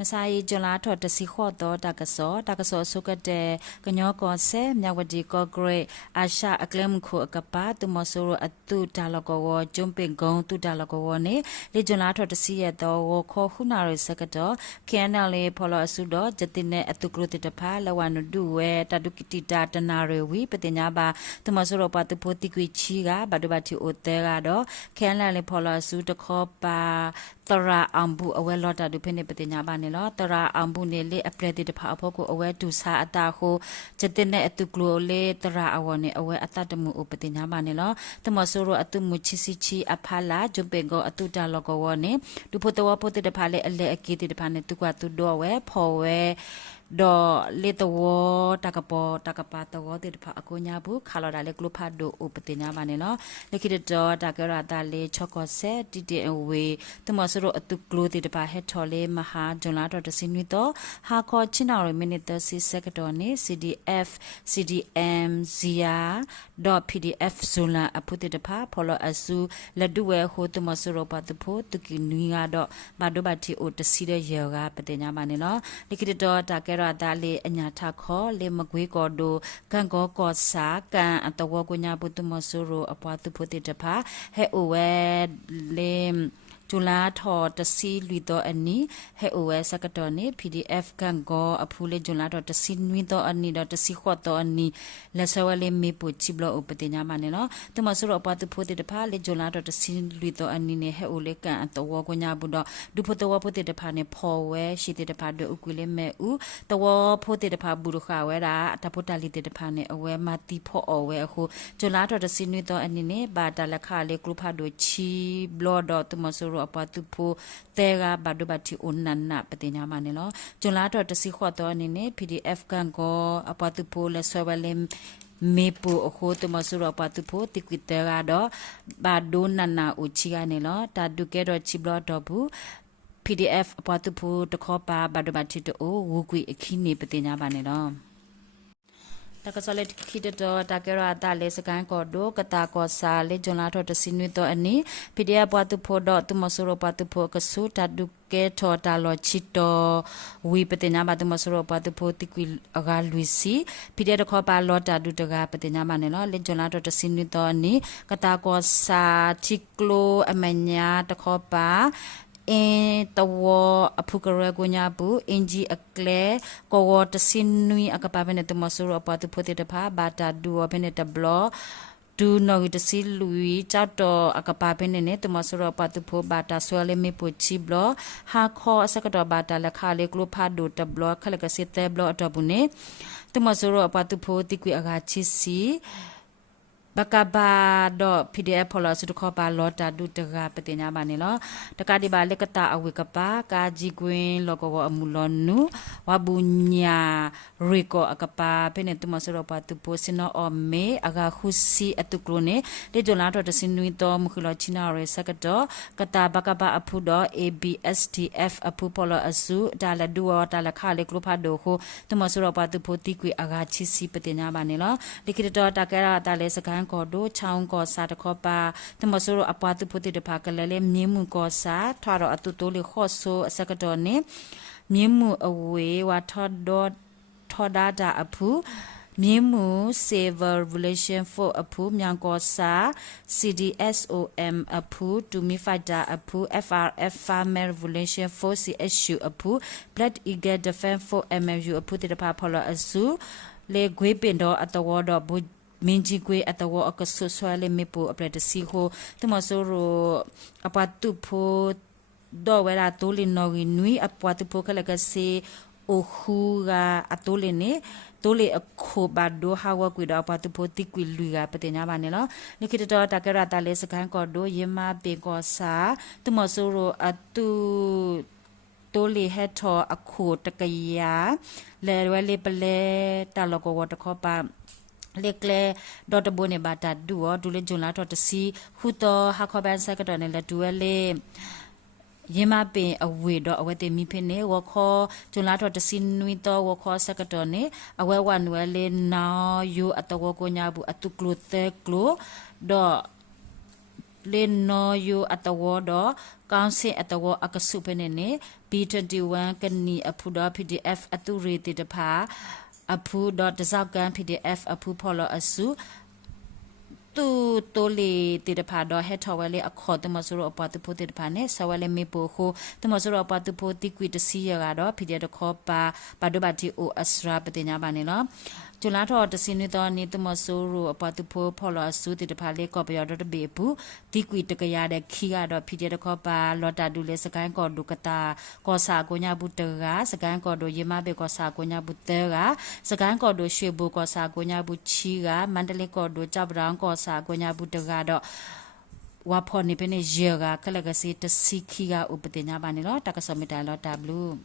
မဆိုင်ဂျွန်လာထော်တစီခေါ်တော့တကဆောဆုကတဲ့ကညောကောဆဲမြဝတီကောဂရိတ်အာရှအကလမ်ခုအကပါသူမဆိုရအတုဒါလကောဝဂျုံပင်ကုံသူဒါလကောဝနေလေဂျွန်လာထော်တစီရတော့ဝခေါ်ခုနာရစကတော့ KNL ဖော်လို့အစုတော့ဂျတင်နဲ့အတုကရုတတဖာလဝနဒူဝဲတတုကတိတာတနာရဝီပတင်ညာပါသူမဆိုရပတ်ဖို့တိကွေချီကဘဒဘတီအိုတဲကတော့ KNL ဖော်လို့အစုတခေါ်ပါတရာအမ်ဘူအဝဲလော်တာဒုဖိနေပတင်ညာပါနေလောတရာအမ်ဘူနေလေအပရက်တိတဖာအဖို့ကိုအဝဲဒူစာအတာကိုဂျတင်နဲ့အတုကလိုလေတရာအဝနေအဝဲအတတမှုဥပတင်ညာပါနေလောတမဆိုရအတုမှုချီစီချီအဖလာဂျုံပေကိုအတုတာလောကဝနေဒုဖို့တဝဖို့တိတဖာလေအလေအကီတိတဖာနေတုကတုတော့ဝဲဖော်ဝဲဒေါ်လေတဝတကပေါ်တကပါတဝတိတဖာအကိုညာဘူးခါလော်ဒါလေကလုဖတ်ဒိုဥပတင်ညာပါနေလောလေခိတတော်တကရတာလေချော့ကော့ဆက်တီတီအဝေတမဆိုရအတုကလိုတိတဖာဟက်ထော်လေမဟာဂျွန်လာတော်တစင်းနီတော့ဟာခေါ်ချင်းတော်မိနစ်30စက္ကတော်နေ CDF CDM zia.pdf ဇွန်လာအဖုတိတဖာဖော်လို့အစုလက်ဒူဝဲဟိုတမဆိုရပတ်တဖို့တကီနွီကတော့ဘာဒိုဘတီအိုတစီတဲ့ရေကပတင်ညာပါနေလောလေခိတတော်တကရတာလေအညာထခေါ်လေမကွေးကော်ဒိုကန်ကောကောစာကန်အတဝကိုညာပုတမဆိုရအပွားသူဖို့တိတဖာဟဲအိုဝဲလေဂျူလာထော်တစီလူတော့အနီဟဲအိုဝဲစကတော်နေ PDF ကန်ကောအဖူလေဂျူလာတော့တစီနွီတော့အနီတော့တစီခေါ်တော့အနီလက်ဆဝဲလေမေပူချီဘလဥပတင်ညာမနေနော်တမဆူတော့ပတ်ဖို့တဲ့တဖာလေဂျူလာတော့တစီလူတော့အနီနေဟဲအိုလေကန်အတော်ကိုညာဘူးတော့ဒုဖို့တော့ဖို့တဲ့တဖာနေဖော်ဝဲရှိတဲ့တဖာတို့ဥကွေလေမဲဥတော်ဖို့တဲ့တဖာဘူးရခဝဲတာတဖို့တလီတဲ့တဖာနေအဝဲမတီဖော်အဝဲအခုဂျူလာတော့တစီနွီတော့အနီနေဘာတလခလေကလုဖာတို့ချီဘလတော့တမဆူအပတူဖိုတဲကဘဒဘတီအွန်နန်နာပတိညာမနေလောဂျွန်လာတော့တစီခေါ်တော့အနေနဲ့ PDF ကန်ကိုအပတူဖိုလဲဆွဲဝဲလဲမေပူအခုတမဆူရပတူဖိုတိကွီတဲကတော့ဘာဒိုနနာဦးချီကနေလောတာဒုကဲတော့ချီဘလတော့ဘူး PDF အပတူဖိုတခေါ်ပါဘဒဘတီတိုဝူကွီအခီနေပတိညာပါနေလောတကစလက်ခိတတော်တကရတာလေစကန်ကောဒိုကတာကောစာလေဂျွန်လာထော်တစင်းနွေတော့အနီ PDF ပွားသူဖို့တော့သူမဆူရပတ်သူဖို့ကဆူတဒုကဲထော်တာလောချီတော်ဝီပတင်နာမသူမဆူရပတ်သူဖို့တိကွီအကလူစီ PDF တခေါ်ပါလောတာဒုတကပတင်နာမနဲ့နော်လေဂျွန်လာထော်တစင်းနွေတော့အနီကတာကောစာချီကလိုအမညာတခေါ်ပါအင်းတဝအဖုကရကိုညာဘူးအင်ဂျီအကလေကောဝတစင်နွီအကပါဘနဲ့တမဆူရပတ်သူဖို့တဲ့တဖာဘာတာဒူဘနဲ့တဘလဒူနော်တစီလူချတ်တော့အကပါဘနဲ့တမဆူရပတ်သူဖို့ဘာတာဆွဲလေမေပချီဘလဟာခေါ်အစကတော့ဘာတာလက်ခါလေကလိုဖာဒိုတဘလခလကစစ်တဲဘလအတော့ဘူးနေတမဆူရပတ်သူဖို့တိကွေအကချီစီဘကဘာတော့ PDF ဖော်လို့စတခေါ်ပါလောတာဒုတကပတင်ညာပါနေလောတကတိပါလက်ကတာအဝေကပါကာကြီးကွင်းလောကောအမူလောနုဝဘူညာရီကိုအကပါဖဲနေတမဆရောပါတူပိုစနောအမေအဂါခုစီအတုကလိုနေလေဂျွန်လာတော့တစင်နွီတော့မခလချီနာရဲစကတော့ကတာဘကဘာအဖူတော့ ABSDF အဖူပေါ်လို့အစုဒါလဒူဝတာလခါလေကလိုဖာဒိုခုတမဆရောပါတူပိုတိကွေအဂါချီစီပတင်ညာပါနေလောဒီကရတော့တကရတာလေစကန်ကောဒိုချောင်းကောစာတခောပါတမဆူရအပွားသူပုတိတဖာကလည်းလေမြင်းမှုကောစာထွာတော့အတူတိုးလေခော့ဆိုအစကတော်နေမြင်းမှုအဝေးဝါထော်ဒေါ်ထော်ဒါတာအဖူမြင်းမှု Savor Relation for အဖူမြန်ကောစာ CDSOM အဖူ To Me Fighter အဖူ FRF Farmer Relation for CSU အဖူ Blood Eagle Defense for MMU အဖူတိတဖာဖော်လို့အစုလေဂွေးပင်တော့အတဝတော့ဘူမင်းကြီးကွေအတဝအကဆဆွာလေမေပူအပရတစီကိုတမဆိုရအပတ်တူဖို့တော့ဝဲလာတိုးလီနော်ဂီနွီအပတ်တူဖို့ကလကစီအိုခူကအတိုးလီနေတိုးလီအခုဘတ်ဒိုဟာဝကွေတော့အပတ်တူဖို့တိကွီလူကပတင်ညာပါနေလို့နိခိတတော်တကရတာလေစကန်ကောဒိုယမပေကောစာတမဆိုရအတူတိုးလီဟက်ထောအခုတကယာလဲဝဲလေပလဲတလကောဝတခောပါလေကလေဒေါ်တဘိုနေဘာတာဒူဒူလေဂျွန်လာတော့တစီဟူတော့ဟာခဘန်စကတော့နေလေဒူလေယမပင်အဝေတော့အဝဲတေမိဖင်းနေဝခေါ်ဂျွန်လာတော့တစီနွီတော့ဝခေါ်စကတော့နေအဝဲဝနွဲလေနောယူအတဝကိုညာဘူးအတုကလုတဲကလုတော့ le no yu atawodo council atawo akasupene B21 kani apuda PDF aturi te dapha apu dot desakan PDF apu polo asu tu tole te dapha do he thawale akho tamasuro apatu pho te dapha ne sawale me po ho tamasuro apatu pho ti kwi tsi ya ga do PDF de kho pa do ba ti o asra patinya ba ne lo Jula tho de sinu do ni tamasuro apatu pho polo asu te dapha le ko pyo do de be bu ti kwi te kya de khi ga do PDF de kho pa lota du le sakan ko du kata ko sa ko nya bu te ga sakan ko do yema be ko sa ko nya bu te ga sakan ko do shwe bu ko sa ko nya bu chi ga mandale ko do chabrang ko sa ko nya bu te ga do wa pho ni pe ne ye ga kala ga se te sikhi ga upatinya ba ni lo ta ka samita lo tablu